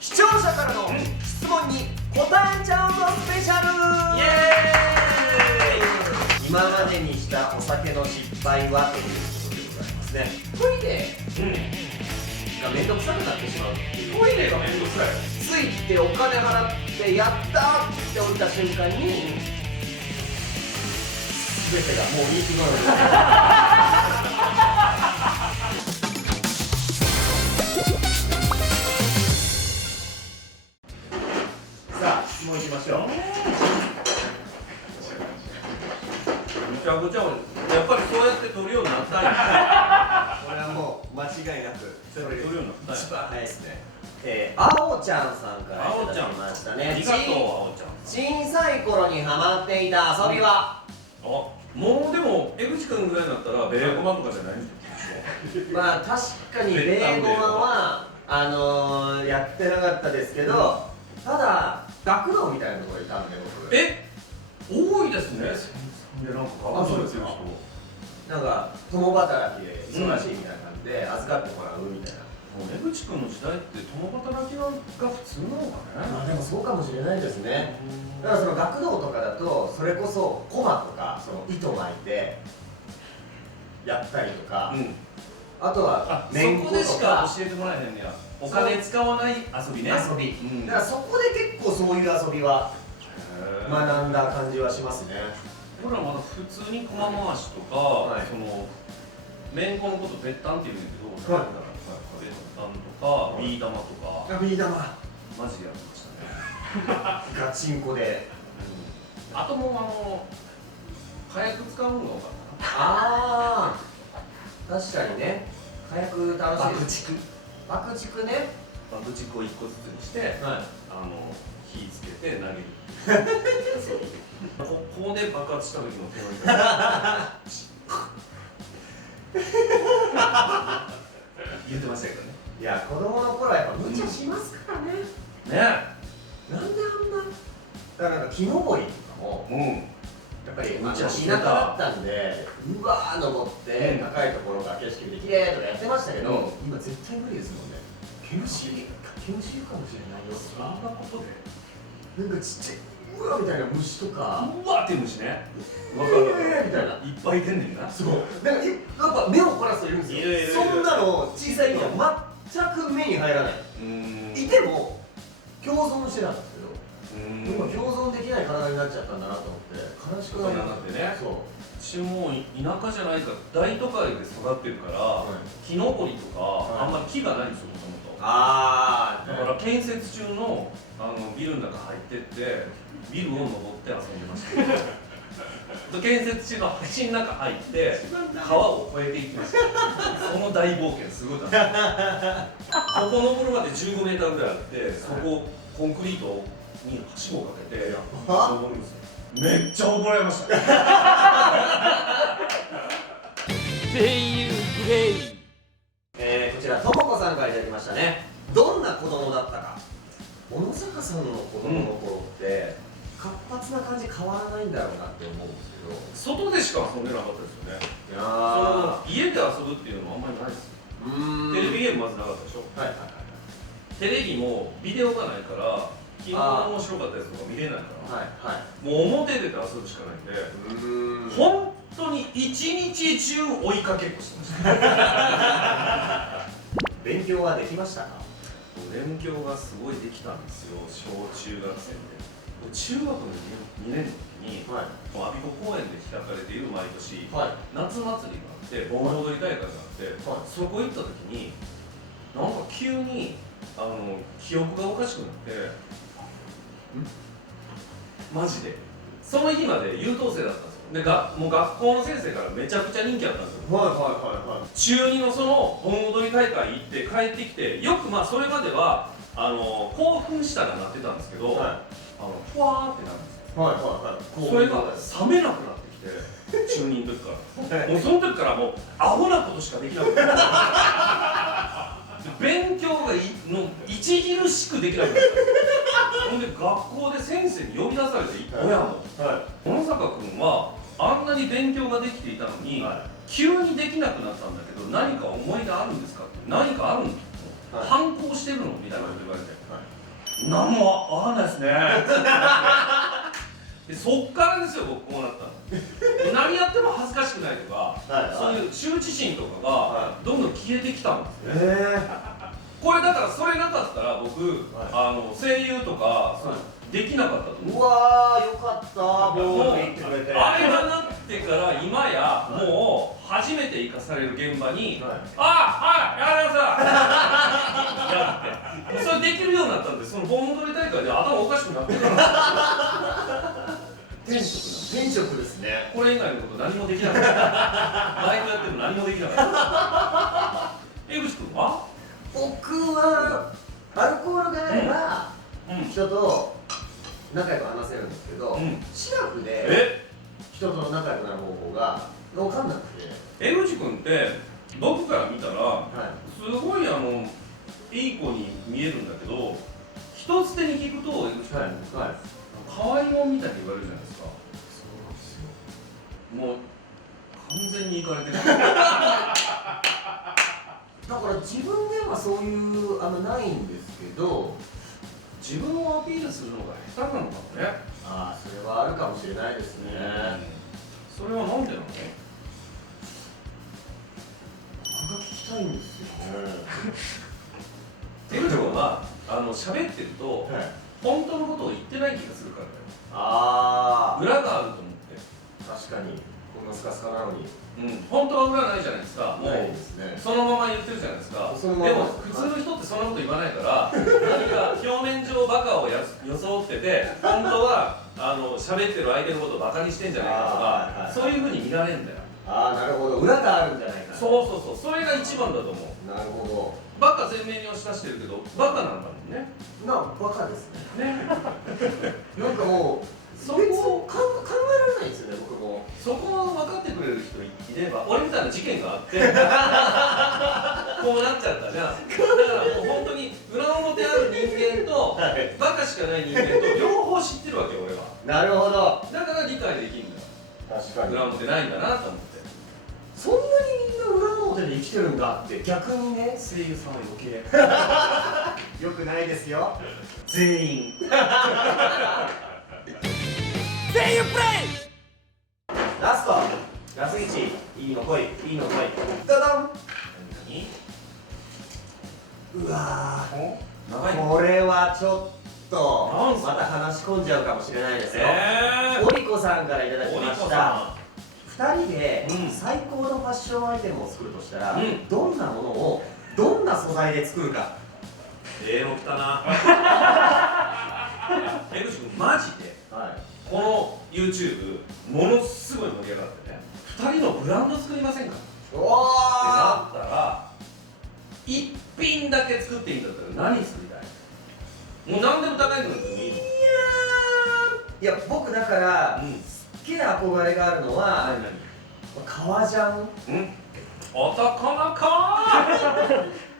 視聴者からの質問に答えちゃうぞスペシャル。イエーイ。今までにしたお酒の失敗はということでございますね。トイレがめんどくさくなってしまうっていう。トイレがめんどくさい。ついてお金払ってやったーって降りた瞬間に、全てがもういい気分ですね。さあ質問いきましょう。めちゃくちゃやっぱりそうやって取るようになったんや。これはもう間違いなくそれ取るようになったんや。一番早いですね。あおちゃんさんからいただきましたね。ありがとう、あおちゃん。小さい頃にハマっていた遊びは、もうでも江口君ぐらいになったらベレーゴマとかじゃないんでしょ。まあ確かにベーゴマはやってなかったですけど、ただ学童みたいなところにいたんで僕。多いですね。でなんかそうですよ。なんか共働きで忙しいみたいな感じで預かってもらうみたいな。江口君の時代って共働きが普通なのかね。まあでもそうかもしれないですね。だからその学童とかだとそれこそコマとかその糸巻いてやったりとか、あとはそこでしか教えてもらえへんねや。お金使わない遊びね。だからそこで結構そういう遊びは学んだ感じはしますね。ほらまだ普通に駒回しとか、そのめんこのことべったんっていうんだけど、べったんとかビー玉とかビー玉マジでやってましたね。ガチンコで。あともう火薬使うのが多かった。ああ確かにね。火薬楽しいです。爆竹ね。爆竹を1個ずつにして、火つけて投げる。ここで爆発した時の手の痛さ。言ってましたけどね。いや子供の頃はやっぱ無茶しますからね。なんであんな。だからなんか木登りとかも、やっぱり田舎だったんで、うわー登って高いところから景色見て綺麗とかやってましたけど、今絶対無理ですもんね。研修かもしれないよ。そんなことでなんかちっちゃいうわみたいな虫とか、うわっていう虫ね。わかるみたいな。いっぱいいてんねんな。そう。なんかやっぱ目を凝らす人いるんですよ。そんなの小さい時は全く目に入らない。いても共存してたんですけど、今共存できない体になっちゃったんだなと思って悲しくなってね。そう。私も田舎じゃないから大都会で育ってるから、木登りとかあんまり木がないんですよ、もともと。だから建設中のビルの中入ってってビルを登って遊んでました。建設中の橋の中入って川を越えていきました。その大冒険すごい楽しい。ここ登るまで15メーターぐらいあって、そこコンクリートにはしごをかけて登るんですよ。めっちゃ怒られました。声優グレイ。こちらともこさんからいただきましたね。どんな子供だったか。小野坂さんの子供の頃って活発な感じ変わらないんだろうなって思うんですけど、外でしか遊んでなかったですよね。いや家で遊ぶっていうのはあんまりないですよ。テレビゲームまずなかったでしょ。テレビもビデオがないから昨日の面白かったやつとか見れないから、もう表出て遊ぶしかないんで、本当に一日中追いかけっこしてました。勉強はできましたか？勉強がすごいできたんですよ、小中学生で。中学の2年の時に、我孫子公園で開かれている毎年、夏祭りがあって盆踊り大会があって、そこ行った時になんか急に記憶がおかしくなって、マジでその日まで優等生だったんですよ。でもう学校の先生からめちゃくちゃ人気あったんですよ。中2のその盆踊り大会行って帰ってきて、よくそれまでは興奮したらなってたんですけど、ふわーってなるんですよ。それが冷めなくなってきて、中2の時からもうその時からもうアホなことしかできなくなって勉強が著しくできなくなった。ほんで学校で先生に呼び出されて、親も小野坂君はあんなに勉強ができていたのに、急にできなくなったんだけど何か思い出あるんですかって。何かあるんですか、反抗してるのみたいなこと言われて、何もわかんないですねでそっからですよ、僕こうなったの何やっても恥ずかしくないとか、そういう羞恥心とかがどんどん消えてきたんですよ、これだからそれなかったら僕、声優とか、できなかったと思う。うわー、よかった、もう言ってくれて。あれがなってから今やもう初めて行かされる現場に「ああ、はい、やりました!」やってそれできるようになったんで、その盆踊り大会で頭おかしくなってたんですよ。転職ですね。これ以外のこと何もできなかったバイトやっても何もできなかった江口君は？僕はアルコールがあれば人と仲良く話せるんですけど、シラフで人と仲良くなる方法が分かんなくて。江口君って僕から見たらすごいいい子に見えるんだけど、一つ手に聞くと江口君可愛いもんみたいに言われるじゃないですか。そうなんですよ。もう完全にいかれてるだから自分ではそういうないんですけど、自分をアピールするのが下手なのかもね。ああ、それはあるかもしれないですね。それはなんでなの？僕が聞きたいんですよね。江口君は喋ってると本当のことを言ってない気がするからだよ。ああ、裏があると思って。確かにこんなスカスカなのに。本当は裏ないじゃないですか。もうないですね。そのまま言ってるじゃないですか。そのままでも普通の人ってそんなこと言わないから何か表面上バカを装ってて本当は喋ってる相手のことをバカにしてんじゃないかとか、そういうふうに見られるんだよ。ああ、なるほど。裏があるんじゃないかな。そうそうそう、それが一番だと思う。なるほバカ前面に押し出してるけどバカなんだもんね。ど。バカですね。ねなんかもうそ別にこ考えられないですよね、僕も。そこを分かってくれる人いれば、俺みたいな事件があってこうなっちゃったじゃん。だからもう本当に裏表ある人間とバカしかない人間と両方知ってるわけよ、俺は。なるほど。だから理解できるんだよ。確かに。裏表ないんだなと思って。そんなにみんな裏表で生きてるんだって逆にね、声優さんは余計よくないですよ、全員声優プレイラストラス1、いいの来い、いいの来い、ダダン。うわー、長いのこれはちょっとなんすかまた話し込んじゃうかもしれないですよ。おおりこさんからいただきました。2人でうん最高のファッションアイテムを作るとしたら、うんどんなものをどんな素材で作るか。の来たな江口君マジではいこの YouTube ものすごい盛り上がってね、2人のブランド作りませんかっておー、なったら1品だけ作っていいんだったら何作りたい？もう何でも高いのでもいいの？いや僕だから、好きな憧れがあるのは革ジャン。お高なか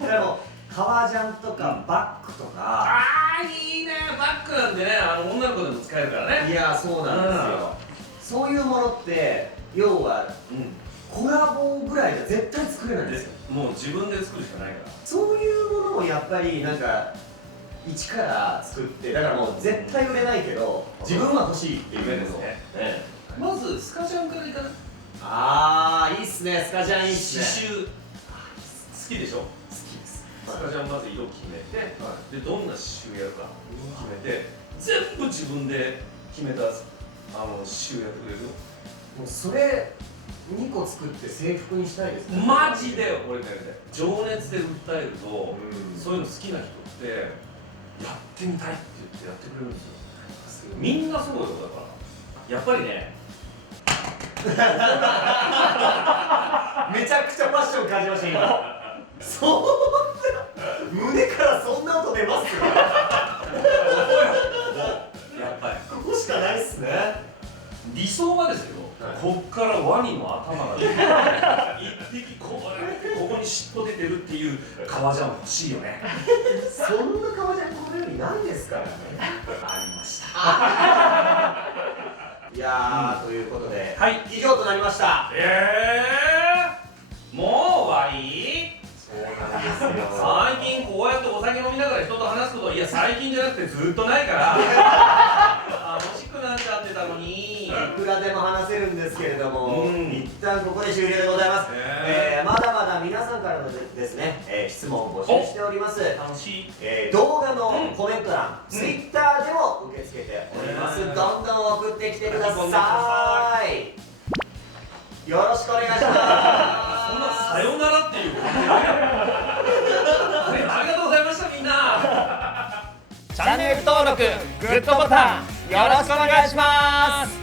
でも革ジャンとかバッグとか、あーいいね、バッグなんでね、女の子でも使えるからね。いやそうなんですよ。そういうものって要はコラボぐらいじゃ絶対作れないんですよ。もう自分で作るしかないから。そういうものをやっぱりなんか一から作って、だからもう絶対売れないけど自分は欲しいっていうのですね。を、まずスカジャンからいかない？ああいいっすね、スカジャンいいっすね。刺繍好きでしょ？好きです。スカジャンまず色決めて、でどんな刺繍やるか決めて、全部自分で決めた刺繍やってくれるよ。もうそれ2個作って制服にしたいですね。マジで俺がやりたい。情熱で訴えると、そういうの好きな人ってやってみたいって言ってやってくれるんですよ。みんなそうよ。だからやっぱりねめちゃくちゃファッション感じました今。そんな胸からそんな音出ますよ。やっぱりここしかないっすね。理想はですよ、こっからワニの頭が出て一匹ここに尻尾出てるっていう革ジャン欲しいよね。そんな革ジャンこの世にないですからね。ありました。いやー、ということで、はい、以上となりました。もう終わり？そうなんですよ。最近こうやってお酒飲みながら人と話すこと、いや最最近じゃなくてずっとないから欲しくなっちゃってたのに。いくらでも話せるんですけれども、一旦ここで終了でございます。まだまだ皆さんからのですね、質問を募集しております。楽しい。動画のコメント欄、Twitter でも受け付けております。どんどん送ってきてください。よろしくお願いします。そんなさよならっていう感じだよ。ありがとうございましたみんな。チャンネル登録グッドボタンよろしくお願いします。